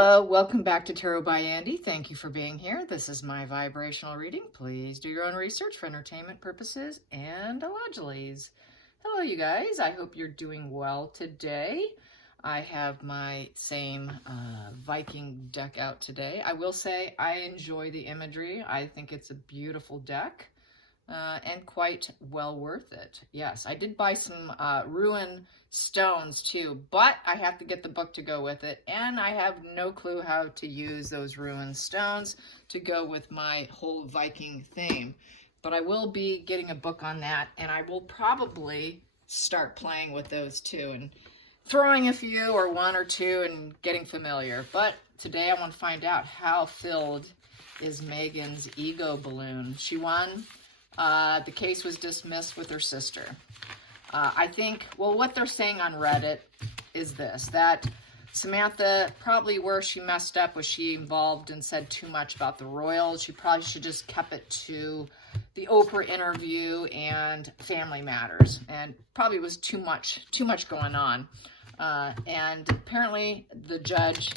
Hello, welcome back to Tarot by Andy. Thank you for being here. This is my vibrational reading. Please do your own research for entertainment purposes and allegedly. Hello, you guys. I hope you're doing well today. I have my same Viking deck out today. I will say I enjoy the imagery. I think it's a beautiful deck. And quite well worth it. Yes, I did buy some ruin stones too, but I have to get the book to go with it, and I have no clue how to use those ruin stones to go with my whole Viking theme. But I will be getting a book on that, and I will probably start playing with those too, and throwing a few or one or two and getting familiar. But today I want to find out how filled is Megan's ego balloon. She won. The case was dismissed with her sister. I think, well, what they're saying on Reddit is this, that Samantha, probably where she messed up was she involved and said too much about the royals. She probably should just kept it to the Oprah interview and family matters, and probably was too much going on. And apparently the judge,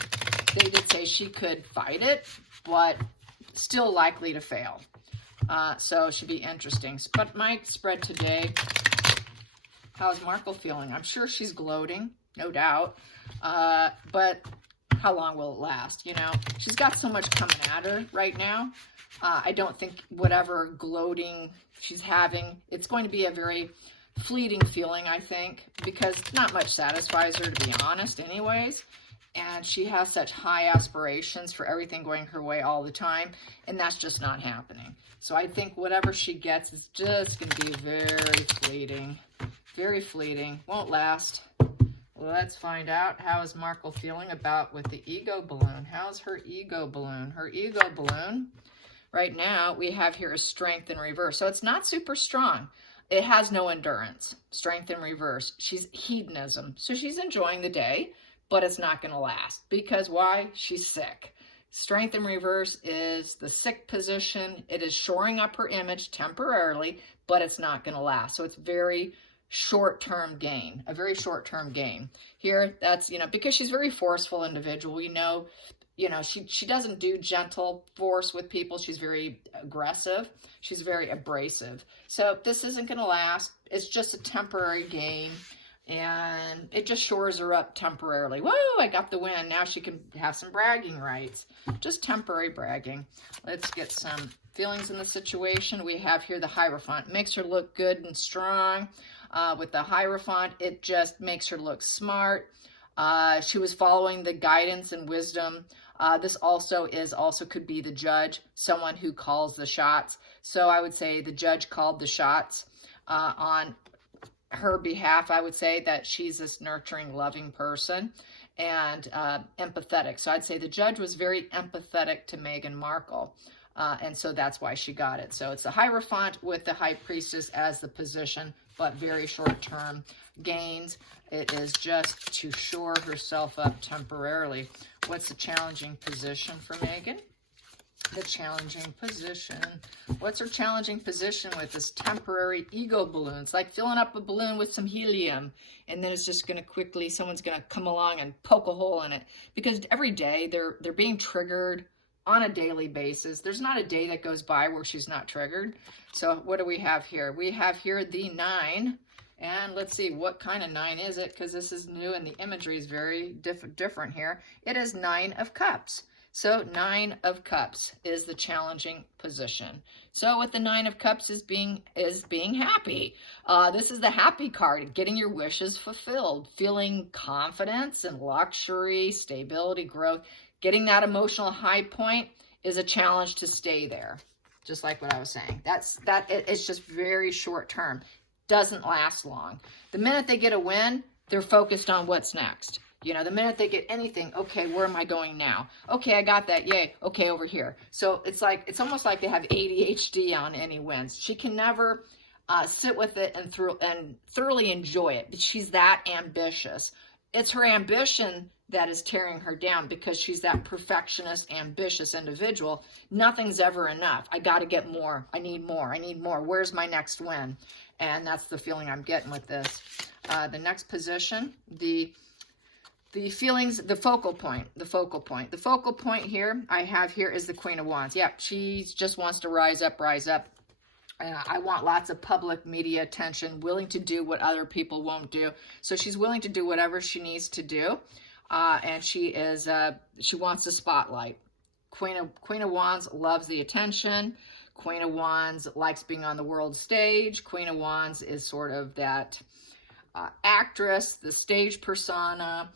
they did say she could fight it, but still likely to fail. So it should be interesting. But my spread today, how's Markle feeling? I'm sure she's gloating, no doubt. But how long will it last? You know, she's got so much coming at her right now. I don't think whatever gloating she's having, it's going to be a very fleeting feeling, I think, because not much satisfies her, to be honest, anyways. And she has such high aspirations for everything going her way all the time, and that's just not happening. So I think whatever she gets is just going to be very fleeting. Very fleeting. Won't last. Let's find out. How is Markle feeling about with the ego balloon? How's her ego balloon? Her ego balloon, right now, we have here a strength in reverse. So it's not super strong. It has no endurance. Strength in reverse. She's hedonism. So she's enjoying the day, but it's not going to last. Because why? She's sick. Strength in reverse is the sick position. It is shoring up her image temporarily, but it's not going to last. So it's very short-term gain, a very short-term gain. Here, that's, you know, because she's a very forceful individual. You know, she doesn't do gentle force with people. She's very aggressive. She's very abrasive. So this isn't going to last. It's just a temporary gain. And it just shores her up temporarily. Whoa, I got the win. Now she can have some bragging rights. Just temporary bragging. Let's get some feelings in the situation. We have here the Hierophant. Makes her look good and strong. With the Hierophant, it just makes her look smart. She was following the guidance and wisdom. This also could be the judge, someone who calls the shots. So I would say the judge called the shots on her behalf. I would say that she's this nurturing, loving person and empathetic. So I'd say the judge was very empathetic to Meghan Markle. And so that's why she got it. So it's the Hierophant with the High Priestess as the position, but very short-term gains. It is just to shore herself up temporarily. What's the challenging position for Meghan? The challenging position. What's her challenging position with this temporary ego balloon? It's like filling up a balloon with some helium, and then it's just going to quickly, someone's going to come along and poke a hole in it. Because every day they're being triggered on a daily basis. There's not a day that goes by where she's not triggered. So what do we have here? We have here the 9. And let's see, what kind of 9 is it? Because this is new and the imagery is very different here. It is 9 of Cups. So 9 of Cups is the challenging position. So with the 9 of Cups is being happy. This is the happy card, getting your wishes fulfilled, feeling confidence and luxury, stability, growth. Getting that emotional high point is a challenge to stay there. Just like what I was saying. It's just very short term. Doesn't last long. The minute they get a win, they're focused on what's next. You know, the minute they get anything, okay, where am I going now? Okay, I got that, yay, okay, over here. So it's almost like they have ADHD on any wins. She can never sit with it and thoroughly enjoy it. But she's that ambitious. It's her ambition that is tearing her down because she's that perfectionist, ambitious individual. Nothing's ever enough. I got to get more. I need more. I need more. Where's my next win? And that's the feeling I'm getting with this. The next position, the The feelings, the focal point. The focal point here I have here is the Queen of Wands. Yep, she just wants to rise up, rise up. I want lots of public media attention, willing to do what other people won't do. So she's willing to do whatever she needs to do. And she wants the spotlight. Queen of Wands loves the attention. Queen of Wands likes being on the world stage. Queen of Wands is sort of that actress, the stage persona.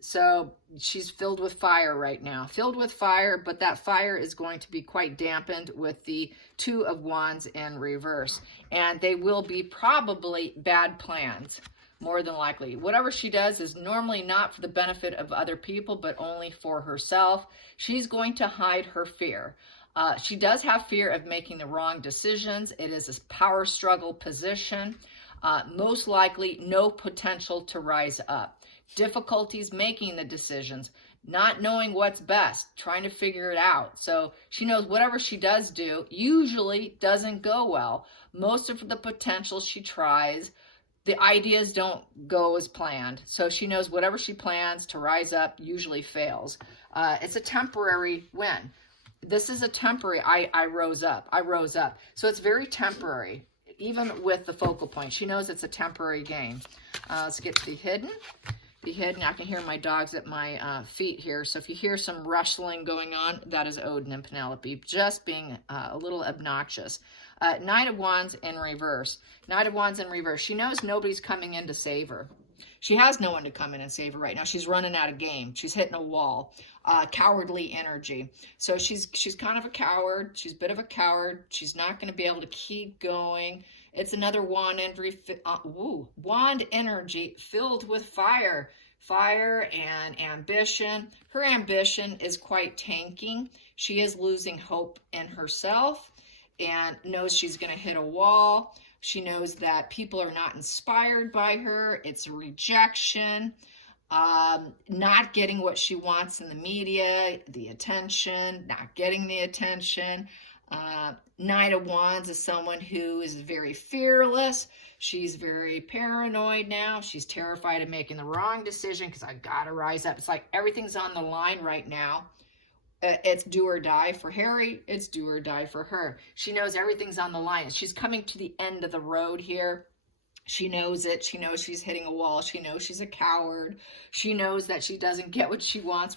So she's filled with fire right now. Filled with fire, but that fire is going to be quite dampened with the Two of Wands in reverse. And they will be probably bad plans, more than likely. Whatever she does is normally not for the benefit of other people, but only for herself. She's going to hide her fear. She does have fear of making the wrong decisions. It is a power struggle position. Most likely, no potential to rise up. Difficulties making the decisions, not knowing what's best, trying to figure it out. So she knows whatever she does do usually doesn't go well. Most of the potential she tries, the ideas don't go as planned. So she knows whatever she plans to rise up usually fails. It's a temporary win. This is a temporary, I rose up. So it's very temporary, even with the focal point. She knows it's a temporary gain. Let's get to the hidden. The hidden, I can hear my dogs at my feet here. So if you hear some rustling going on, that is Odin and Penelope just being a little obnoxious. Knight of Wands in reverse. Knight of Wands in reverse. She knows nobody's coming in to save her. She has no one to come in and save her right now. She's running out of game. She's hitting a wall. Cowardly energy. So she's kind of a coward. She's a bit of a coward. She's not going to be able to keep going. It's another wand energy filled with fire. Fire and ambition. Her ambition is quite tanking. She is losing hope in herself and knows she's going to hit a wall. She knows that people are not inspired by her. It's a rejection. Not getting what she wants in the media, the attention, not getting the attention. Knight of Wands is someone who is very fearless. She's very paranoid now. She's terrified of making the wrong decision because I gotta rise up. It's like everything's on the line right now. It's do or die for Harry. It's do or die for her. She knows everything's on the line. She's coming to the end of the road here. She knows it. She knows she's hitting a wall. She knows she's a coward. She knows that she doesn't get what she wants,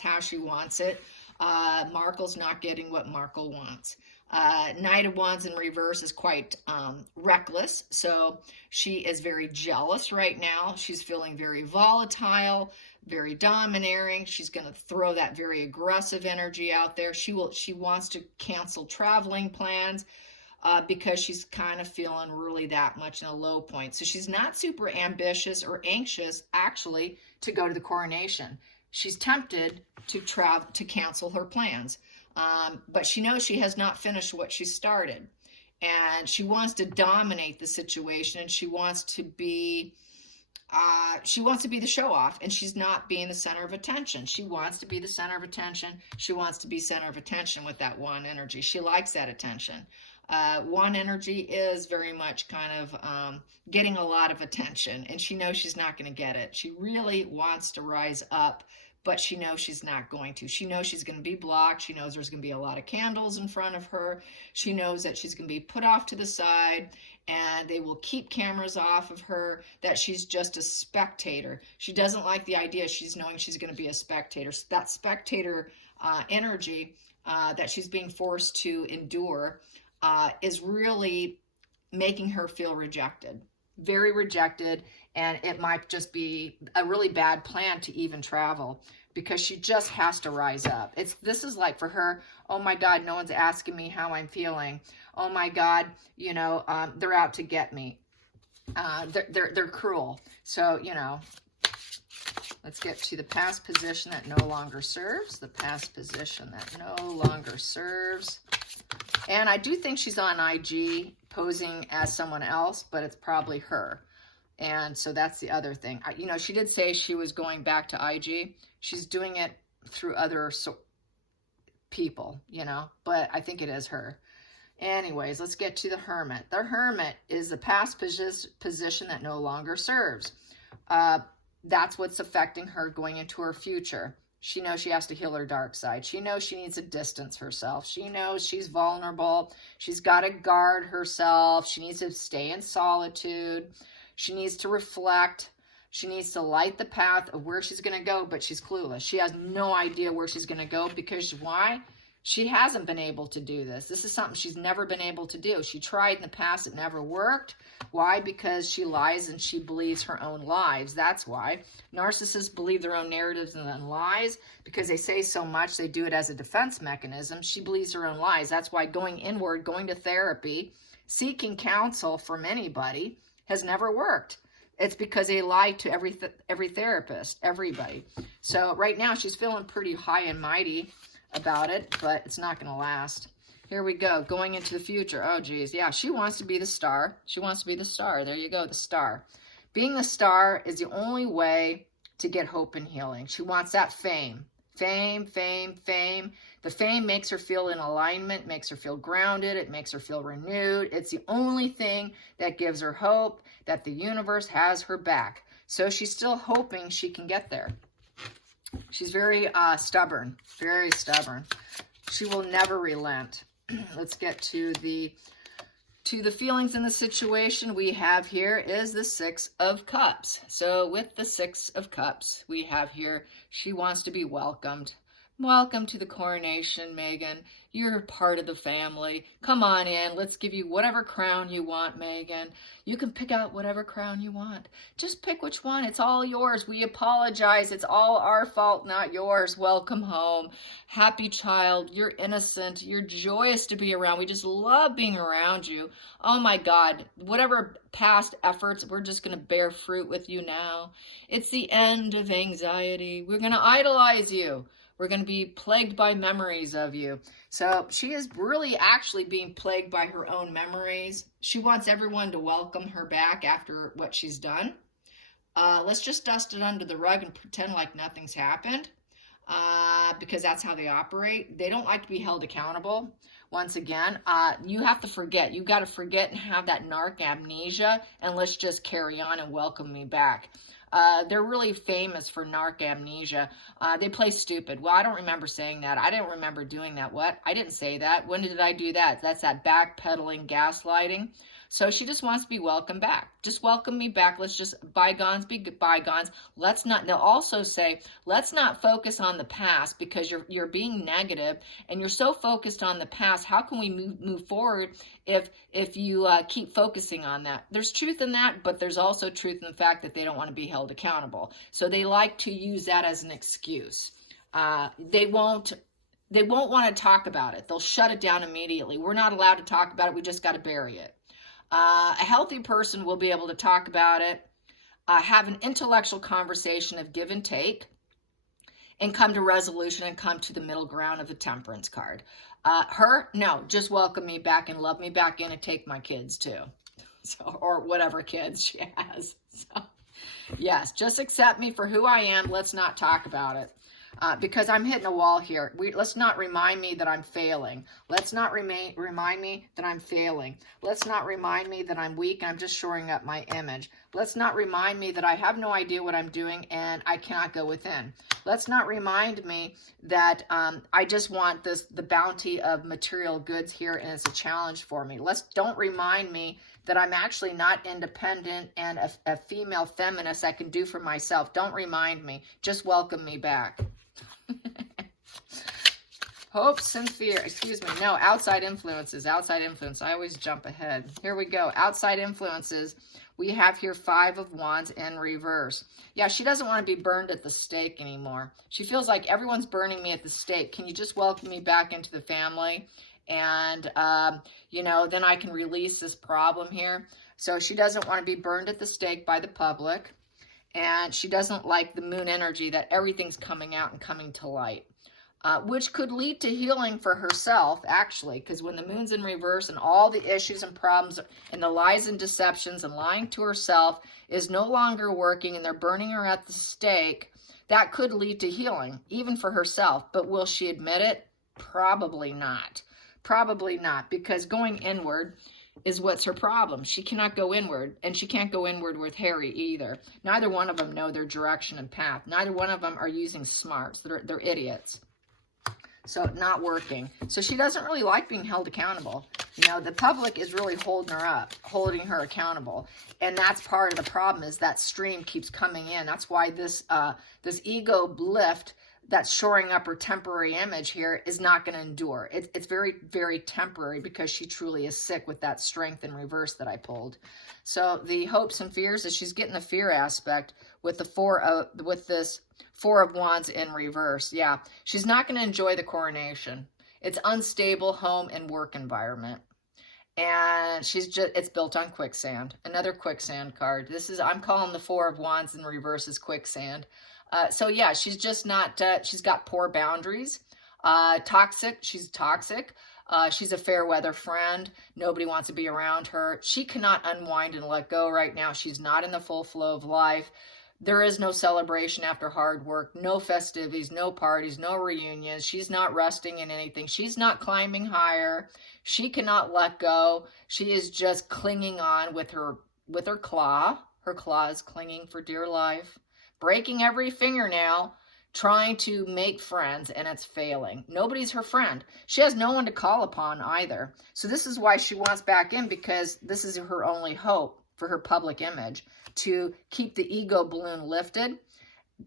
how she wants it. Markle's not getting what Markle wants. Knight of Wands in reverse is quite reckless. So she is very jealous right now. She's feeling very volatile, very domineering. She's going to throw that very aggressive energy out there. She wants to cancel traveling plans. Because she's kind of feeling really that much in a low point. So she's not super ambitious or anxious, actually, to go to the coronation. She's tempted to cancel her plans. But she knows she has not finished what she started. And she wants to dominate the situation. And she wants to be the show-off. And she's not being the center of attention. She wants to be the center of attention. She wants to be center of attention with that one energy. She likes that attention. One energy is very much kind of getting a lot of attention, and she knows she's not going to get it. She really wants to rise up, but she knows she's not going to. She knows she's going to be blocked. She knows there's going to be a lot of candles in front of her. She knows that she's going to be put off to the side, and they will keep cameras off of her, that she's just a spectator. She doesn't like the idea. She's knowing she's going to be a spectator. So that spectator energy that she's being forced to endure is really making her feel rejected, very rejected, and it might just be a really bad plan to even travel because she just has to rise up. This is like for her, oh my God, no one's asking me how I'm feeling. Oh my God, they're out to get me. They're cruel. So, let's get to the past position that no longer serves. The past position that no longer serves. And I do think she's on IG posing as someone else, but it's probably her. And so that's the other thing. She did say she was going back to IG. She's doing it through other people, but I think it is her. Anyways, let's get to the Hermit. The Hermit is the past position that no longer serves. That's what's affecting her going into her future. She knows she has to heal her dark side. She knows she needs to distance herself. She knows she's vulnerable. She's got to guard herself. She needs to stay in solitude. She needs to reflect. She needs to light the path of where she's going to go, but she's clueless. She has no idea where she's going to go because why? She hasn't been able to do this. This is something she's never been able to do. She tried in the past. It never worked. Why? Because she lies and she believes her own lies. That's why. Narcissists believe their own narratives and then lies because they say so much. They do it as a defense mechanism. She believes her own lies. That's why going inward, going to therapy, seeking counsel from anybody has never worked. It's because they lie to every therapist, everybody. So right now she's feeling pretty high and mighty about it, but it's not going to last. Here we go, going into the future. Oh, geez. Yeah, she wants to be the star. She wants to be the star. There you go, the star. Being the star is the only way to get hope and healing. She wants that fame. Fame, fame, fame. The fame makes her feel in alignment, makes her feel grounded. It makes her feel renewed. It's the only thing that gives her hope that the universe has her back. So she's still hoping she can get there. She's very stubborn, very stubborn. She will never relent. Let's get to the feelings in the situation. We have here is the Six of Cups. So with the Six of Cups, we have here, she wants to be welcomed. Welcome to the coronation, Megan. You're part of the family. Come on in. Let's give you whatever crown you want, Megan. You can pick out whatever crown you want. Just pick which one. It's all yours. We apologize. It's all our fault, not yours. Welcome home. Happy child. You're innocent. You're joyous to be around. We just love being around you. Oh my God. Whatever past efforts, we're just going to bear fruit with you now. It's the end of anxiety. We're going to idolize you. We're going to be plagued by memories of you. So she is really actually being plagued by her own memories. She wants everyone to welcome her back after what she's done. Let's just dust it under the rug and pretend like nothing's happened because that's how they operate. They don't like to be held accountable. Once again, you have to forget. You got to forget and have that narc amnesia, and let's just carry on and welcome me back. They're really famous for narc amnesia. They play stupid. Well, I don't remember saying that. I didn't remember doing that. What? I didn't say that. When did I do that? That's that backpedaling, gaslighting. So she just wants to be welcomed back. Just welcome me back. Let's just bygones be bygones. Let's not, they'll also say, let's not focus on the past because you're being negative and you're so focused on the past. How can we move forward if you keep focusing on that? There's truth in that, but there's also truth in the fact that they don't want to be held accountable. So they like to use that as an excuse. They won't want to talk about it. They'll shut it down immediately. We're not allowed to talk about it. We just got to bury it. A healthy person will be able to talk about it, have an intellectual conversation of give and take, and come to resolution and come to the middle ground of the temperance card. Her, no, just welcome me back and love me back in and take my kids too. So, or whatever kids she has. So, yes, just accept me for who I am. Let's not talk about it. Because I'm hitting a wall here. Let's not remind me that I'm failing. Let's not remind me that I'm failing. Let's not remind me that I'm weak and I'm just shoring up my image. Let's not remind me that I have no idea what I'm doing and I cannot go within. Let's not remind me that I just want the bounty of material goods here and it's a challenge for me. Don't remind me that I'm actually not independent and a female feminist I can do for myself. Don't remind me. Just welcome me back. Hopes and fear. Excuse me. No, outside influences. Outside influence. I always jump ahead. Here we go. Outside influences. We have here 5 of Wands in reverse. Yeah, she doesn't want to be burned at the stake anymore. She feels like everyone's burning me at the stake. Can you just welcome me back into the family? And, then I can release this problem here. So she doesn't want to be burned at the stake by the public. And she doesn't like the moon energy that everything's coming out and coming to light. Which could lead to healing for herself, actually, because when the moon's in reverse and all the issues and problems and the lies and deceptions and lying to herself is no longer working and they're burning her at the stake, that could lead to healing, even for herself. But will she admit it? Probably not. Probably not, because going inward, is what's her problem. She cannot go inward, and she can't go inward with Harry either. Neither one of them know their direction and path. Neither one of them are using smarts. They're idiots. So not working. So she doesn't really like being held accountable. You know, the public is really holding her up, holding her accountable. And that's part of the problem, is that stream keeps coming in. That's why this ego lift that's shoring up her temporary image here is not going to endure. It's very, very temporary, because she truly is sick with that strength in reverse that I pulled. So the hopes and fears is she's getting the fear aspect with this Four of Wands in reverse. Yeah, she's not going to enjoy the coronation. It's unstable home and work environment. And it's built on quicksand. Another quicksand card. I'm calling the Four of Wands in reverse as quicksand. So yeah, she's just not, she's got poor boundaries, toxic. She's toxic. She's a fair weather friend. Nobody wants to be around her. She cannot unwind and let go right now. She's not in the full flow of life. There is no celebration after hard work, no festivities, no parties, no reunions. She's not resting in anything. She's not climbing higher. She cannot let go. She is just clinging on with her claw. Her claw is clinging for dear life, breaking every fingernail, trying to make friends, and it's failing. Nobody's her friend. She has no one to call upon either. So this is why she wants back in, because this is her only hope for her public image, to keep the ego balloon lifted.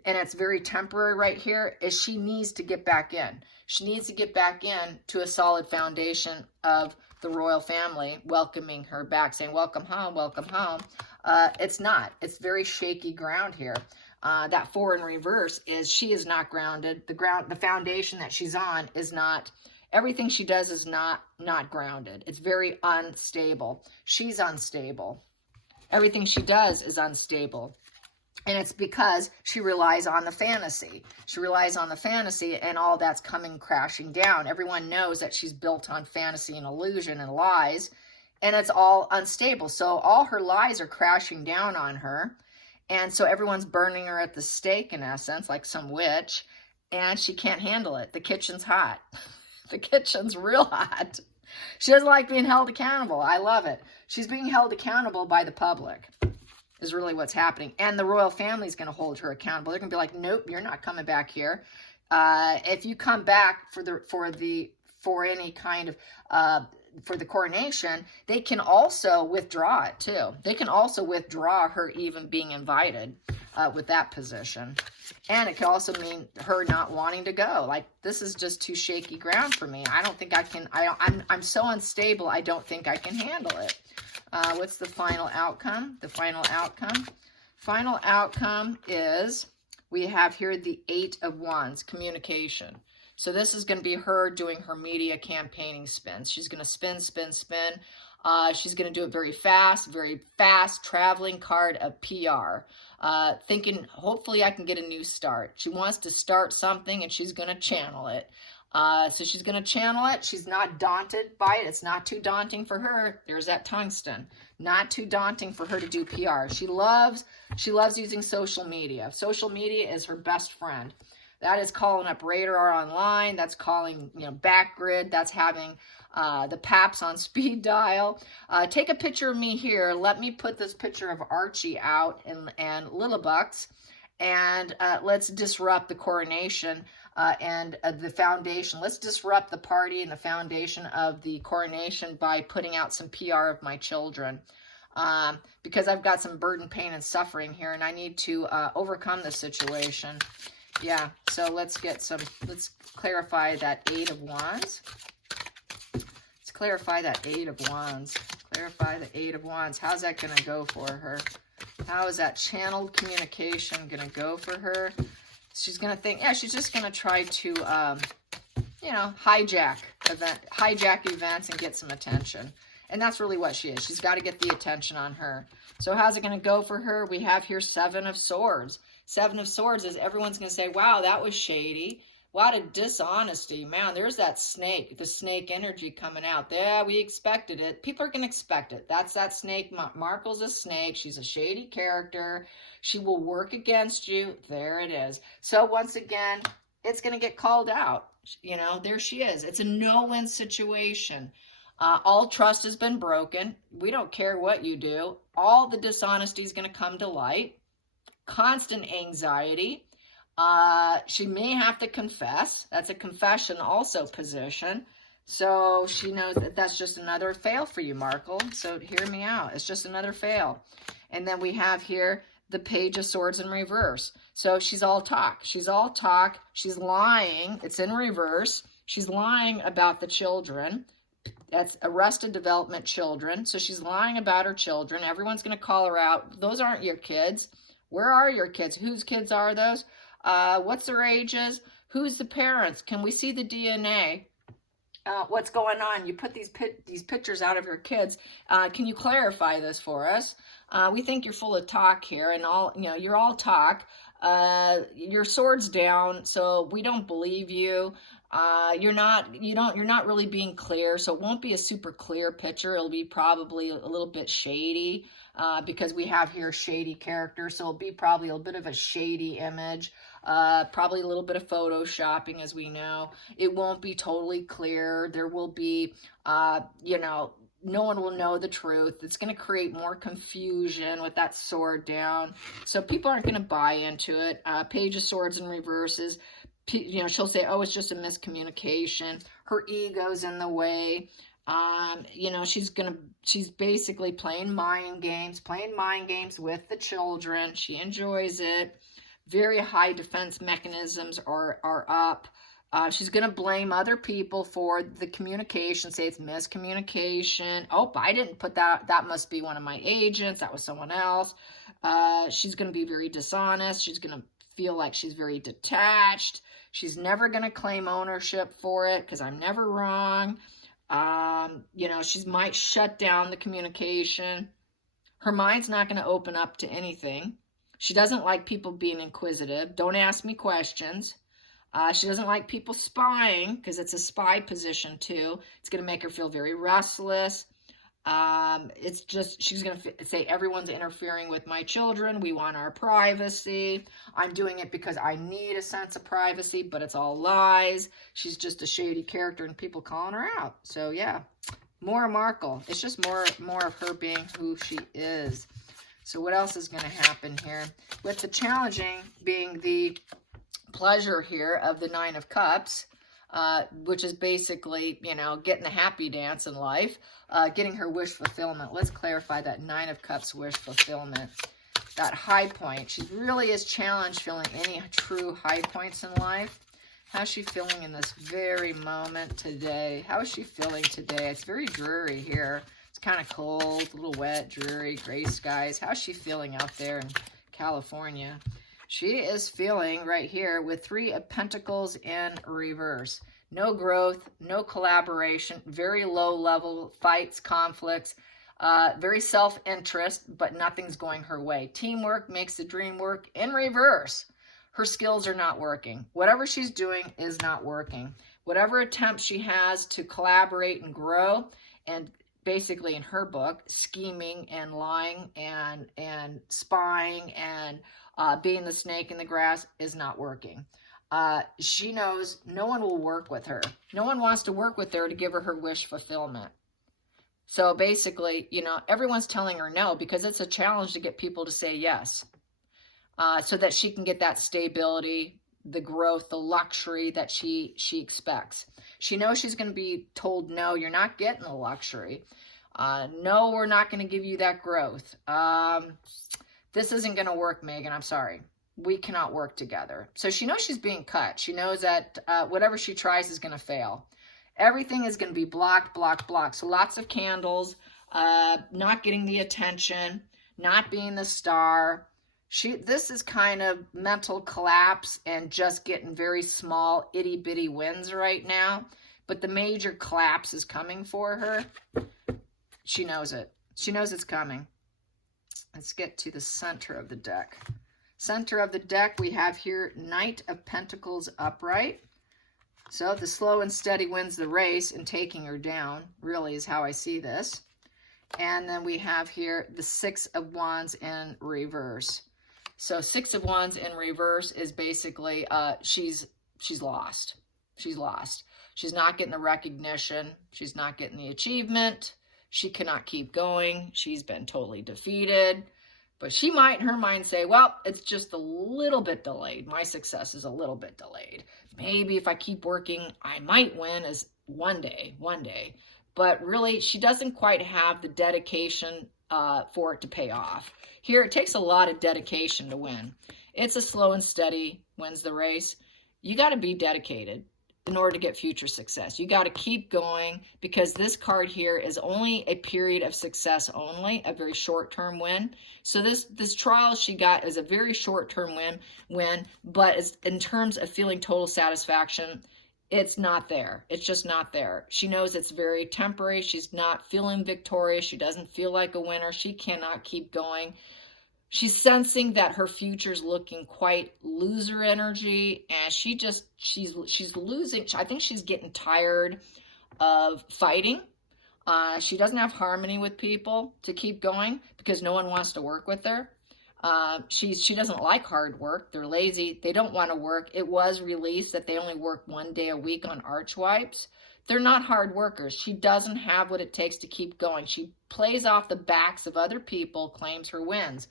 And it's very temporary right here, is she needs to get back in. She needs to get back in to a solid foundation of the royal family welcoming her back, saying, welcome home, welcome home. It's not. It's very shaky ground here. That Four in reverse is she is not grounded. The foundation that she's on is not, everything she does is not grounded. It's very unstable. She's unstable. Everything she does is unstable. And it's because she relies on the fantasy. She relies on the fantasy, and all that's coming crashing down. Everyone knows that she's built on fantasy and illusion and lies, and it's all unstable. So all her lies are crashing down on her. And so everyone's burning her at the stake, in essence, like some witch, and she can't handle it. The kitchen's hot. The kitchen's real hot. She doesn't like being held accountable. I love it. She's being held accountable by the public, is really what's happening. And the royal family is going to hold her accountable. They're going to be like, nope, you're not coming back here. If you come back for any kind of for the coronation, they can also withdraw it too. They can also withdraw her even being invited with that position. And it could also mean her not wanting to go. Like, this is just too shaky ground for me. I don't think I can, I'm so unstable, I don't think I can handle it. What's the final outcome? The final outcome? Final outcome is, we have here the Eight of Wands, communication. So this is going to be her doing her media campaigning spins. She's going to spin, spin, spin. She's going to do it very fast, traveling card of PR. Thinking, hopefully I can get a new start. She wants to start something, and she's going to channel it. So she's going to channel it. She's not daunted by it. It's not too daunting for her. There's that tungsten. Not too daunting for her to do PR. She loves using social media. Social media is her best friend. That is calling up Radar online. That's calling, Backgrid. That's having the Paps on speed dial. Take a picture of me here. Let me put this picture of Archie out and Little Bucks. And let's disrupt the coronation and the foundation. Let's disrupt the party and the foundation of the coronation by putting out some PR of my children. Because I've got some burden, pain, and suffering here, and I need to overcome this situation. Yeah, so let's clarify that Eight of Wands. Let's clarify that Eight of Wands. Clarify the Eight of Wands. How's that going to go for her? How is that channeled communication going to go for her? She's going to think, yeah, she's just going to try to, hijack events and get some attention. And that's really what she is. She's got to get the attention on her. So how's it going to go for her? We have here Seven of Swords. Seven of Swords is everyone's going to say, wow, that was shady. A lot of dishonesty. Man, there's that snake, the snake energy coming out. Yeah, we expected it. People are going to expect it. That's that snake. Markle's a snake. She's a shady character. She will work against you. There it is. So once again, it's going to get called out. There she is. It's a no-win situation. All trust has been broken. We don't care what you do. All the dishonesty is going to come to light. Constant anxiety. She may have to confess. That's a confession also position. So she knows that that's just another fail for you, Markle. So hear me out. It's just another fail. And then we have here the Page of Swords in reverse. So she's all talk. She's all talk. She's lying. It's in reverse. She's lying about the children. That's Arrested Development children. So she's lying about her children. Everyone's going to call her out. Those aren't your kids. Where are your kids? Whose kids are those? What's their ages? Who's the parents? Can we see the DNA? What's going on? You put these pictures out of your kids. Can you clarify this for us? We think you're full of talk here, and you're all talk. Your sword's down, so we don't believe you. You're not really being clear, so it won't be a super clear picture. It'll be probably a little bit shady, because we have here shady character, so it'll be probably a bit of a shady image, probably a little bit of photoshopping, as we know. It won't be totally clear. There will be, no one will know the truth. It's going to create more confusion with that sword down, so people aren't going to buy into it. Page of Swords in reverse is, she'll say, oh, it's just a miscommunication. Her ego's in the way. She's basically playing mind games with the children. She enjoys it. Very high defense mechanisms are up. She's going to blame other people for the communication, say it's miscommunication. Oh, I didn't put that. That must be one of my agents. That was someone else. She's going to be very dishonest. She's going to feel like she's very detached. She's never going to claim ownership for it because I'm never wrong. She might shut down the communication. Her mind's not going to open up to anything. She doesn't like people being inquisitive. Don't ask me questions. She doesn't like people spying because it's a spy position too. It's going to make her feel very restless. It's just, she's going to say, everyone's interfering with my children. We want our privacy. I'm doing it because I need a sense of privacy, but it's all lies. She's just a shady character and people calling her out. So yeah, more Markle. It's just more of her being who she is. So what else is going to happen here? With the challenging being the pleasure here of the Nine of Cups, which is basically, getting the happy dance in life, getting her wish fulfillment. Let's clarify that Nine of Cups wish fulfillment. That high point. She really is challenged feeling any true high points in life. How's she feeling in this very moment today? How is she feeling today? It's very dreary here. It's kind of cold, a little wet, dreary, gray skies. How's she feeling out there in California? She is feeling right here with Three of Pentacles in reverse. No growth, no collaboration, very low level fights, conflicts, very self-interest, but nothing's going her way. Teamwork makes the dream work in reverse. Her skills are not working. Whatever she's doing is not working. Whatever attempts she has to collaborate and grow, and basically in her book, scheming and lying and spying and being the snake in the grass is not working. She knows no one will work with her. No one wants to work with her to give her wish fulfillment. So basically, everyone's telling her no because it's a challenge to get people to say yes, so that she can get that stability, the growth, the luxury that she expects. She knows she's going to be told, no, you're not getting the luxury. No, we're not going to give you that growth. This isn't going to work, Megan. I'm sorry. We cannot work together. So she knows she's being cut. She knows that whatever she tries is going to fail. Everything is going to be blocked, blocked, blocked. So lots of candles, not getting the attention, not being the star. This is kind of mental collapse and just getting very small, itty-bitty wins right now. But the major collapse is coming for her. She knows it. She knows it's coming. Let's get to the center of the deck. Center of the deck, we have here Knight of Pentacles upright. So the slow and steady wins the race, and taking her down really is how I see this. And then we have here the Six of Wands in reverse. So Six of Wands in reverse is basically she's lost. She's lost. She's not getting the recognition. She's not getting the achievement. She cannot keep going. She's been totally defeated. But she might, in her mind, say, well, it's just a little bit delayed. My success is a little bit delayed. Maybe if I keep working, I might win as one day. But really, she doesn't quite have the dedication for it to pay off. Here, it takes a lot of dedication to win. It's a slow and steady wins the race. You got to be dedicated in order to get future success. You got to keep going, because this card here is only a period of success only, a very short-term win. So this trial she got is a very short-term win, but in terms of feeling total satisfaction, it's not there. It's just not there. She knows it's very temporary. She's not feeling victorious. She doesn't feel like a winner. She cannot keep going. She's sensing that her future's looking quite loser energy, and she's losing. I think she's getting tired of fighting. She doesn't have harmony with people to keep going because no one wants to work with her. She doesn't like hard work. They're lazy. They don't want to work. It was released that they only work 1 day a week on arch wipes. They're not hard workers. She doesn't have what it takes to keep going. She plays off the backs of other people, claims her wins.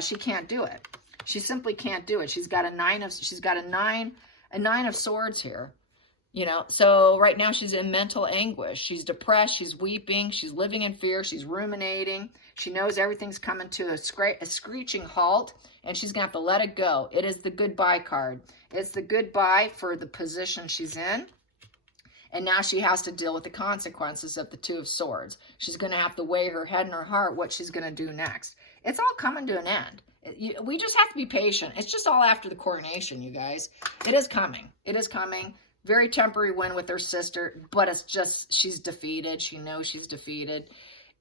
She can't do it. She simply can't do it. She's got a nine of swords here. You know, so right now she's in mental anguish. She's depressed. She's weeping. She's living in fear. She's ruminating. She knows everything's coming to a screeching halt, and she's going to have to let it go. It is the goodbye card. It's the goodbye for the position she's in. And now she has to deal with the consequences of the Two of Swords. She's going to have to weigh her head and her heart what she's going to do next. It's all coming to an end. We just have to be patient. It's just all after the coronation, you guys. It is coming. It is coming. Very temporary win with her sister, but it's just, she's defeated. She knows she's defeated.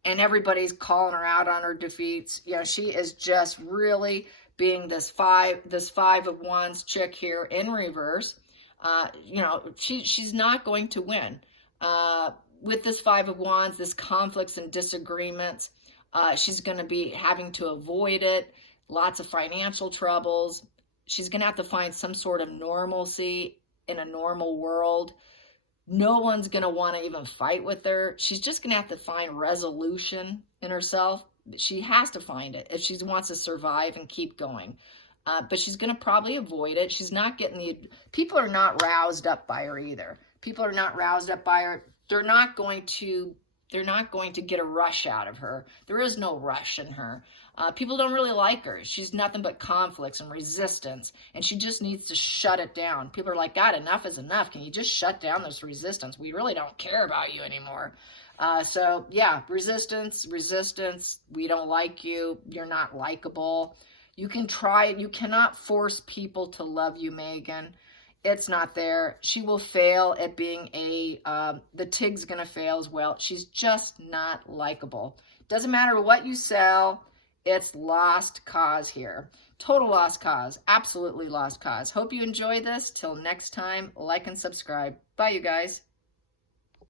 And everybody's calling her out on her defeats. You know, she is just really being this five of wands chick here in reverse. You know, she's not going to win. With this Five of Wands, this conflicts and disagreements, she's going to be having to avoid it. Lots of financial troubles. She's going to have to find some sort of normalcy in a normal world. No one's going to want to even fight with her. She's just going to have to find resolution in herself. She has to find it if she wants to survive and keep going. But she's going to probably avoid it. She's not getting people are not roused up by her either. People are not roused up by her. They're not going to get a rush out of her. There is no rush in her. People don't really like her. She's nothing but conflicts and resistance, and she just needs to shut it down. People are like, God, enough is enough. Can you just shut down this resistance? We really don't care about you anymore. So yeah, resistance. We don't like you. You're not likable. You can try it. You cannot force people to love you, Megan. It's not there. She will fail at being the Tig's going to fail as well. She's just not likable. Doesn't matter what you sell. It's lost cause here. Total lost cause. Absolutely lost cause. Hope you enjoy this. Till next time, like and subscribe. Bye, you guys.